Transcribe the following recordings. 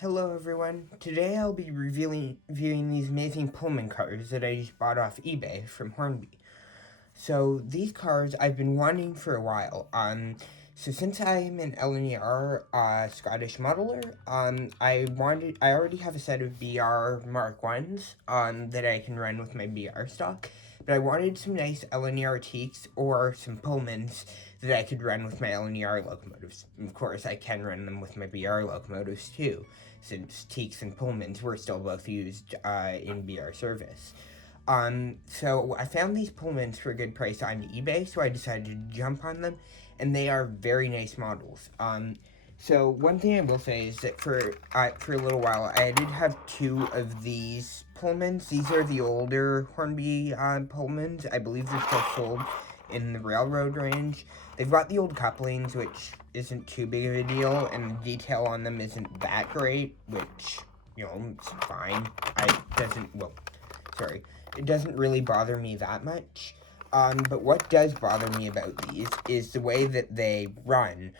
Hello everyone, today I'll be reviewing these amazing Pullman cars that I just bought off eBay from Hornby. So these cars I've been wanting for a while. So since I'm an LNER Scottish modeler, I already have a set of BR Mark 1s that I can run with my BR stock, but I wanted some nice LNER teaks or some Pullmans that I could run with my LNER locomotives. Of course, I can run them with my BR locomotives too, since teaks and Pullmans were still both used in BR service. So I found these Pullmans for a good price on eBay, so I decided to jump on them, and they are very nice models. So one thing I will say is that for a little while, I did have two of these Pullmans. These are the older Hornby Pullmans. I believe they're still sold in the railroad range. They've got the old couplings, which isn't too big of a deal, and the detail on them isn't that great, which, it's fine. It doesn't really bother me that much. But what does bother me about these is the way that they run.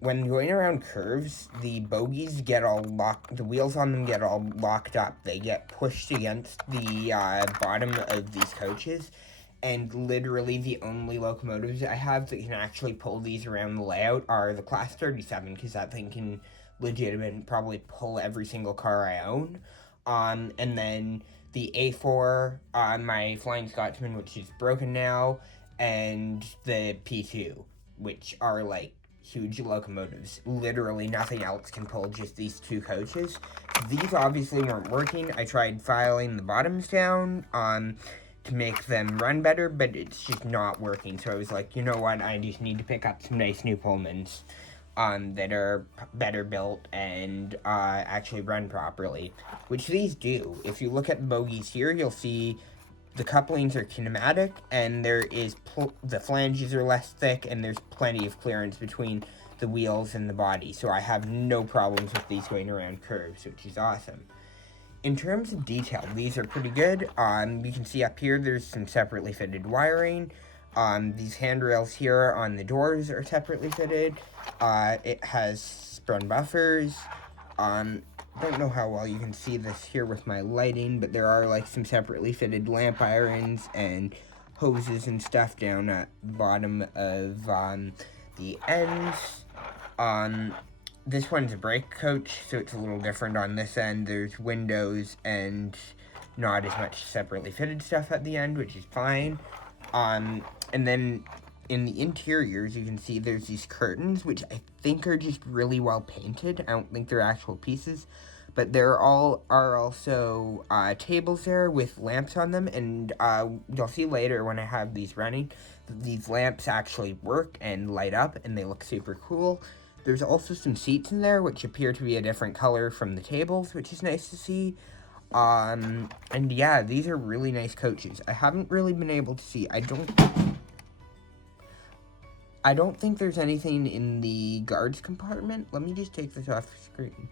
When going around curves, the bogies get all locked, the wheels on them get all locked up. They get pushed against the bottom of these coaches, and literally the only locomotives I have that can actually pull these around the layout are the Class 37, because that thing can legitimately probably pull every single car I own. And then the A4, my Flying Scotsman, which is broken now, and the P2, which are like huge locomotives. Literally nothing else can pull just these two coaches. These obviously weren't working. I tried filing the bottoms down to make them run better, but it's just not working. So I was like, you know what, I just need to pick up some nice new Pullmans that are better built and actually run properly, which these do. If you look at the bogies here, you'll see the couplings are kinematic, and the flanges are less thick, and there's plenty of clearance between the wheels and the body, so I have no problems with these going around curves, which is awesome. In terms of detail, these are pretty good. You can see up here there's some separately fitted wiring. These handrails here on the doors are separately fitted. It has sprung buffers. Don't know how well you can see this here with my lighting, but there are like some separately fitted lamp irons and hoses and stuff down at the bottom of the ends. This one's a brake coach, so it's a little different on this end. There's windows and not as much separately fitted stuff at the end, which is fine. And then in the interiors, you can see there's these curtains, which I think are just really well painted. I don't think they're actual pieces, but there are also tables there with lamps on them, and you'll see later when I have these running, these lamps actually work and light up, and they look super cool. There's also some seats in there, which appear to be a different color from the tables, which is nice to see. And yeah, these are really nice coaches. I haven't really been able to see, I don't think there's anything in the guards compartment. Let me just take this off the screen.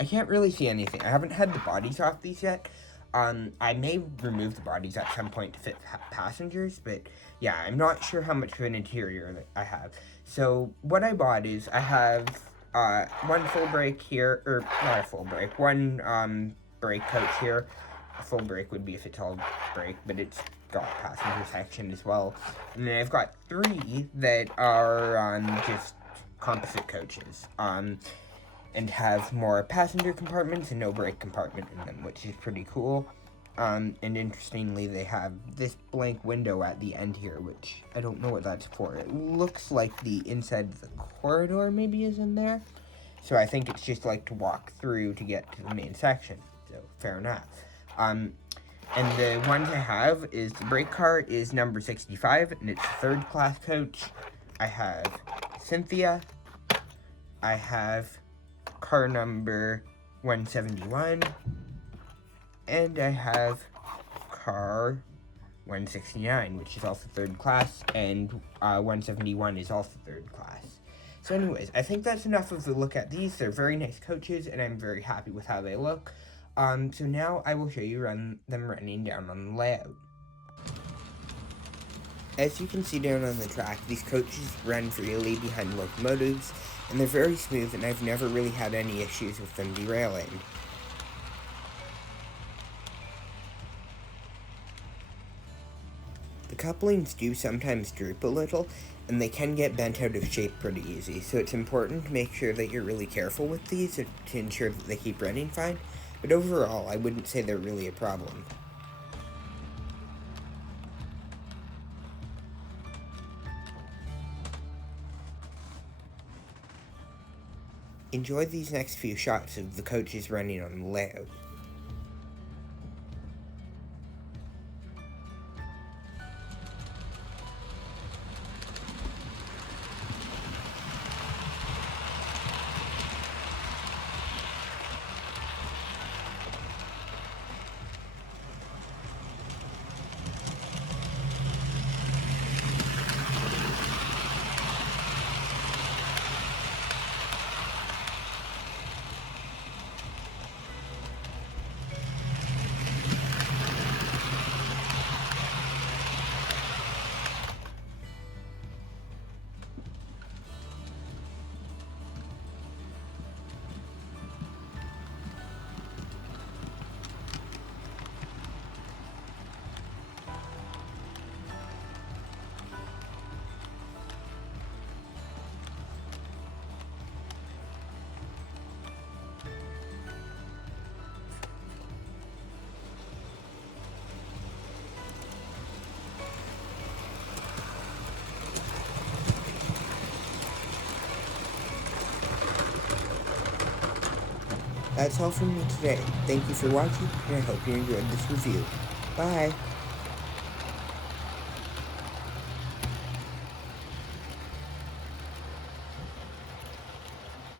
I can't really see anything. I haven't had the bodies off these yet. I may remove the bodies at some point to fit passengers, but yeah, I'm not sure how much of an interior that I have. So what I bought is I have one full brake here, or not a full brake, one brake coach here. A full brake would be if it's all brake, but it's got passenger section as well. And then I've got three that are just composite coaches. And have more passenger compartments and no brake compartment in them, which is pretty cool. And interestingly, they have this blank window at the end here, which I don't know what that's for. It looks like the inside of the corridor maybe is in there. So I think it's just like to walk through to get to the main section. So fair enough. And the ones I have is the brake car is number 65, and it's a third class coach. I have Cynthia. I have car number 171, and I have car 169, which is also third class, and 171 is also third class. So anyways, I think that's enough of the look at these. They're very nice coaches, and I'm very happy with how they look. So now I will show you them running down on the layout. As you can see down on the track, these coaches run freely behind locomotives, and they're very smooth, and I've never really had any issues with them derailing. The couplings do sometimes droop a little, and they can get bent out of shape pretty easy, so it's important to make sure that you're really careful with these to ensure that they keep running fine, but overall, I wouldn't say they're really a problem. Enjoy these next few shots of the coaches running on the layout. That's all from me today. Thank you for watching, and I hope you enjoyed this review. Bye!